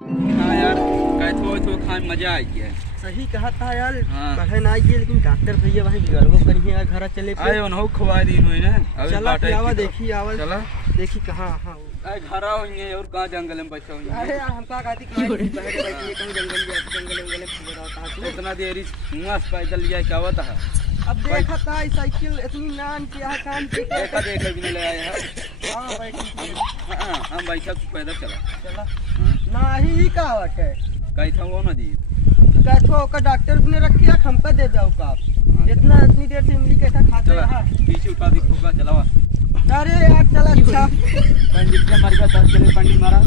हाँ यार, कहते खाने में मजा आई है। सही कहा था यार। हाँ। पढ़े ना आइए लेकिन डॉक्टर भैया वहीं बिगड़बो करिए यार, घर चले पे। आए उन्हों खवा दी हुई ना अभी चला बाटे आवा की तो। देखी आवा चला देखी कहाँ हाँ आए घरा होंगे और कहाँ जंगल में बचा अरे होंगे। यार हमका कहती कि बैठे बैठिए कहूँ जंगल में फिर रहा था। इतना देरी मुँह से पैदल लिया क्या होता है। अब देखा था ये साइकिल इतनी नान की है काम की। देखा देखा भी नहीं ले आए हैं। हाँ बैठी हाँ हम बैठा पैदल चला। चला हाँ ना ही कहावत है। कही था वो ना दी कहतो का डॉक्टर ने रखिया हमका दे दो का इतनी देर से इमली कैसा खाते चला रहा। पीछे उठा दी खोका चलावा अरे यार चला अच्छा पंडित के मर गया दस चले पंडित मारा।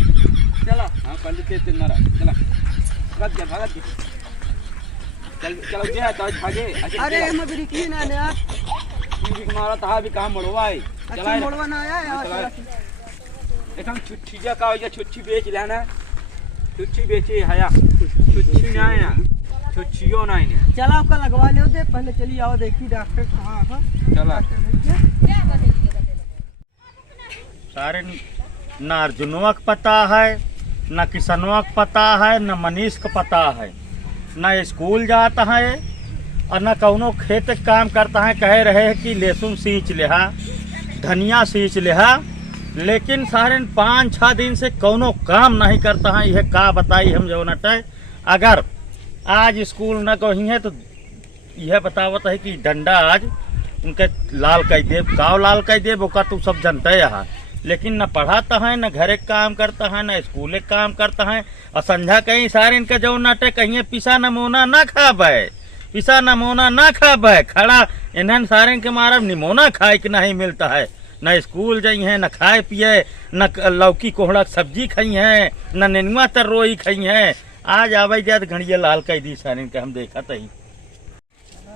चला हाँ पंडित के तीन मारा चला भागत गया भागत गया चल चलो गया तो आज भागे। अरे मैं बिरकी ना ने यार टीवी मारा था भी कहाँ मड़वा है अच्छा मोड़वा ना आया यार। चला एकदम छुट्टी जा का हो छुट्टी बेच लेना छुट्टी बेची हया छुट्टी ना है ना छुट्टियों ना है। चला आपका लगवा लो दे पहले चलिए आओ देखी डॉक्टर कहाँ है। चला सारे न अर्जुनवा का पता है, न किसनवा का पता है, न मनीष का पता है, न स्कूल जाता है और न कौनो खेत का काम करता है। कह रहे हैं कि लहसुन सींच लेहा, धनिया सींच लेहा, लेकिन सारे 5-6 दिन से कौनो काम नहीं करता है। यह का बताई हम जो नटे अगर आज स्कूल न कही है तो यह बतावत है कि डंडा आज उनके लाल कह दे काव लाल कह दे बोका तू सब जनते यहाँ। लेकिन न पढ़ाता है, न घरे काम करता है, न स्कूले काम करता है। और संझा कहीं सारे इनका जो नाटे कहीं पिसा नमूना ना खा पाए, पिसा नमूना ना खा पाए खड़ा इन्हें सारे के मारा निमोना खाए कि नहीं मिलता है। न स्कूल जाई है, न खाए पिए, न लौकी कोहड़ा सब्जी खाई है, न नेनुआ तर्रोई खाई है। आज आवे जात घड़िया लाल कह दी सारे के हम देखा तही।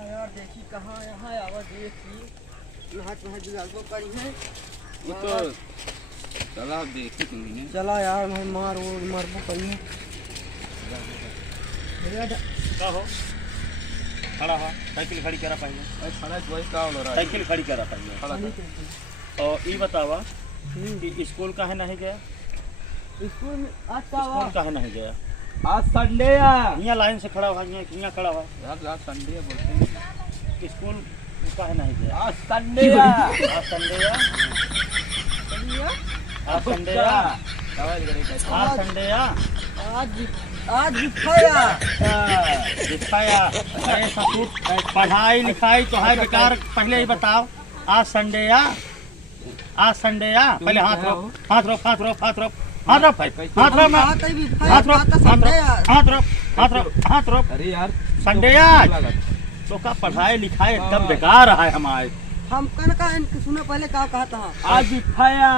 यार देखी कहाँ यहाँ आवा देखी नहा नहा जुगाड़ो करी है। वो तो चला देखी तुमने चला यार मैं मारबो करी है। का हो खड़ा हो साइकिल खड़ी करा पहले खड़ा वही का हो रहा है साइकिल खड़ी करा पहले। खड़ा और ये बतावा कि स्कूल काहे नहीं गया, स्कूल में आज का स्कूल काहे नहीं गया। आज संडे है यहाँ लाइन से खड़ा हुआ यहाँ खड़ा हुआ यार आज संडे है बोलते हैं स्कूल काहे नहीं गया। आज संडे है आज संडे है, आज संडे है, आज संडे है। आज दिखाया दिखाया अरे ससुर पढ़ाई लिखाई तो है बेकार। पहले ही बताओ आज संडे है, आज संडे है। पहले हाथ रोक हाथ रोक हाथ रोक हाथ रोक हाथ रोक भाई हाथ रोक ना हाथ रोक हाथ रोक हाथ रोक हाथ रोक हाथ रोक। अरे यार संडे आज तो का पढ़ाई लिखाई एकदम बेकार है हमारे। हम कन का सुनो पहले का कहा था। आज दिखाया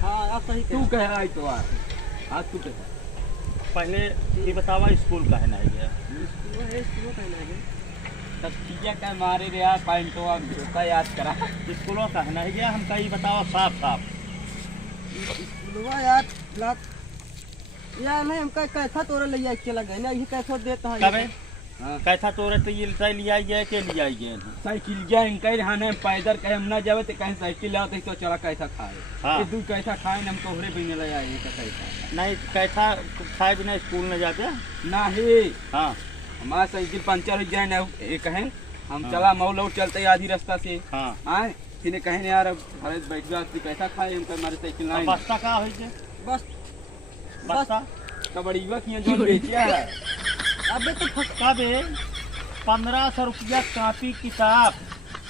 हाँ आप सही तू कह रहा है तो आज तू कह पहले ये बतावा स्कूल काहे नहीं गया। तब चीज़ें का मारे रे यार पॉइंट का याद करा स्कूलों काहे नहीं गया हम कहीं बताओ साफ साफ। स्कूलवा यार लात यार नहीं हम कैसा तोरे ले जाए चला गए ना ये कैसा देता है। कबे हाँ कैसा तोरे तो ये लिया गया के लिया गया। साइकिल गया इनका रहने पैदल कहीं हम ना जावे तो कहीं साइकिल आते तो चला कैसा खाए हाँ। ये दूध कैसा खाए हम तोहरे भी नहीं ले आए कैसा नहीं कैसा खाए बिना स्कूल में जाते नहीं हाँ। हमारा साइकिल पंचर हो जाए ना ये कहें हम हाँ। चला मऊ चलते आधी रास्ता से हाँ आए फिर कहें यार घरे बैठ जा कैसा खाए हम हमारे साइकिल ना बस्ता का हो जे बस बस्ता कबड़ीवा किया जो बेचिया है अबे तो कबे 1500 रुपया कॉपी किताब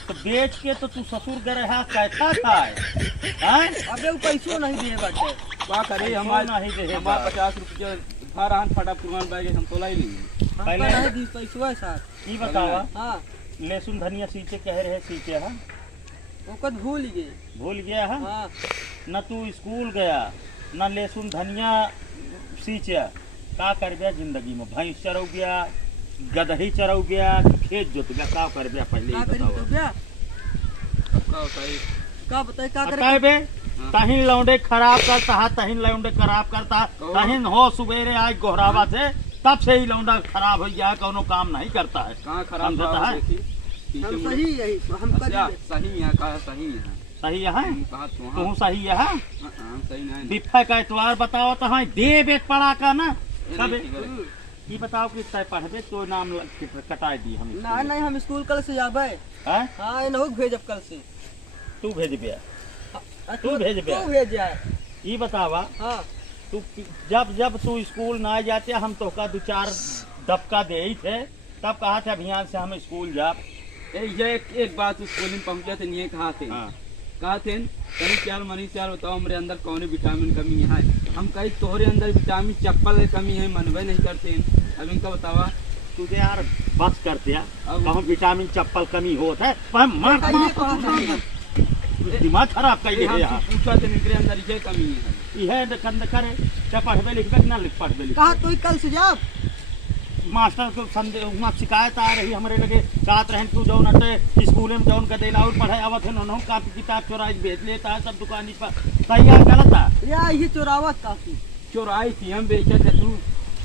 तो बेच के तो तू ससुर गए है कैसा खाए हैं। अबे वो पैसों नहीं दे बाटे क्या करे नहीं दे हमारे 50 रुपया था रहन फटा पुरान बैग हम तोला ही नहीं पहले नहीं दी पैसों साथ। ये बतावा हाँ लहसुन धनिया सींचे कह रहे सींचे है ओकर भूल गए। भूल गया है। हाँ न तू स्कूल गया न लहसुन धनिया सींचा का कर गया जिंदगी में। भैंस चरौ गया, गदही चरौ गया, खेत जोत गया, का कर गया पहले का ही करी तो बताओ। क्या का बताई का बताए का करे बताए बे तहिन लौंडे खराब करता है, तहिन लौंडे खराब करता है, तहिन हो सुबेरे आज गोहरावा से तब से ही लौंडा खराब हो गया है, कोनो काम नहीं करता है। कहाँ खराब समझता है? हम सही यही हम अच्छा, कर सही है कहा सही है सही है कहा तू सही है। हम सही नहीं बिफा का एतवार बताओ तो हाँ दे बेट पड़ा का ना कब ये बताओ कि तय पढ़बे तो नाम कटाई दी हम ना नहीं हम स्कूल कल से जाबे। हैं हाँ इनहु भेजब कल से। तू भेजबे तू भेजबे तू भेज जाए। ये बतावा हाँ तू जब तू स्कूल ना जाते हम तो का 2-4 दबका दे ही थे तब कहा थे अभियान से हम स्कूल जा। ये एक बात स्कूल में पहुंचे थे नहीं कहा थे हाँ कहा थे कहीं चार मनी चार बताओ मेरे अंदर कौन विटामिन कमी है। हम कहीं तोहरे अंदर विटामिन चप्पल की कमी है मनवे नहीं करते अब इनका बतावा। तुझे यार बस कर दिया अब कहूँ विटामिन चप्पल कमी होता है पर मार ये कहा था। दिमाग खराब कर हम यहाँ पूछा थे इनके अंदर ये कमी है। यह कंद करे क्या पढ़बे लिखबे कि ना लिख पढ़बे लिख कहा तू कल से जाब। मास्टर को वहाँ शिकायत आ रही हमारे लगे साथ रहन तू जौन अटे स्कूल में जौन का देला और पढ़ाई आवत है उन्होंने कापी किताब चोराई भेज लेता है सब दुकानी पर सही है गलत है या ये चोरावत काफी। चोराई थी हम बेचे थे तू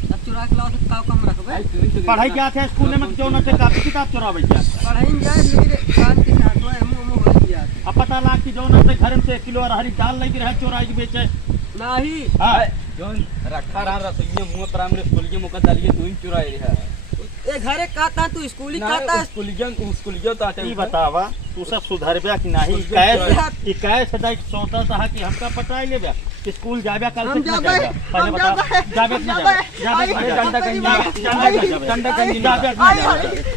अब चुरा के लाओ तो काव कम रखबे। पढ़ाई क्या थे स्कूल में जौन अटे कापी किताब चोरावे क्या पढ़ाई जाए मेरे कान के साथ है मुंह हो गया। अब पता लाग कि जौन अटे घर में से 1 किलो अरहरी दाल लगी रहे चोराई के बेचे नहीं हाँ जोन रखा रहा रसोईया मुंह प्राइमरी स्कूल के मुका डालिए तू ही चुराई रहा है। ए घरे कहता तू स्कूल ही कहता है। स्कूलिया तो आटे ई बतावा तू सब सुधरबे कि नहीं कैसे दाई सोचता था कि हमका पटाई लेबे स्कूल जाबे कल से हम ना जाबे, जाबे पहले हम बता जाबे, जाबे हम कि ना जाबे। जाबे आई, डंडा आई, कहीं आई, डंडा कहीं जाबे कि आई ना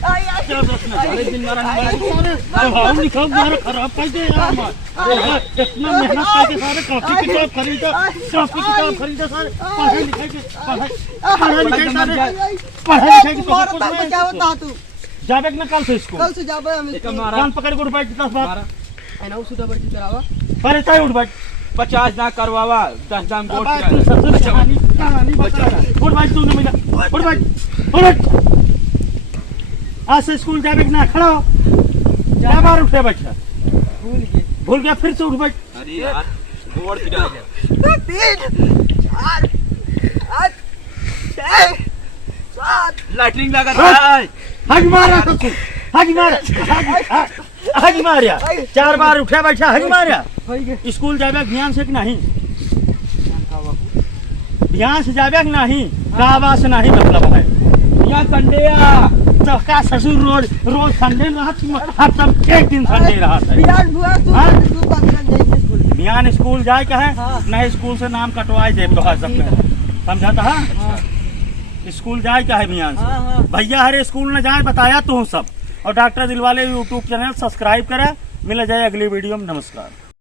आई आई अरे दिन मारा हम लिखो मारा खराब कर दे यार अरे इतना मेहनत करके सारे कॉपी किताब खरीदा सारे पढ़ाई लिखाई के पढ़ाई लिखाई सारे पढ़ाई लिखाई के मारा तक क्या होता तू। जाबे कि ना कल से स्कूल कल से जाबे हम एक स्कूल। मारा कान पकड़ के उठ बैठ 10 बार एना सुधा बड़ी चलावा। पहले तय उठ बैठ 50 ना करवावा 10 दाम अब गोट तू सबसे कहानी बता रहा उठ बैठ तू नहीं मिला उठ बैठ आज से स्कूल जाबे कि ना खड़ा हो जा बार उठे बैठा भूल गया फिर से उठ बैठ अरे यार गोड़ गिरा गया 3 4 8 6 7 लाइटिंग लगा था हज मारा तो तू हज मारिया 4 बार उठा बैठा हज मारिया होई गे। स्कूल जाबे ध्यान से कि नहीं ध्यान से जाबे कि नहीं गावा से नहीं मतलब है यहाँ संडे आ तो का ससुर रोज संडे रहत हफ्ता में 1 दिन संडे रहत है बियान बुआ तू हाँ? तू पाकिस्तान जाई स्कूल। बिहान स्कूल जाए का है हाँ। नहीं स्कूल से नाम कटवाए दे तो है सबने समझाता है हां स्कूल जाए का है बिहान से हां भैया हरे स्कूल न जाए बताया तू सब और doctor Dilwale YouTube channel subscribe करें मिल जाए अगली वीडियो में नमस्कार।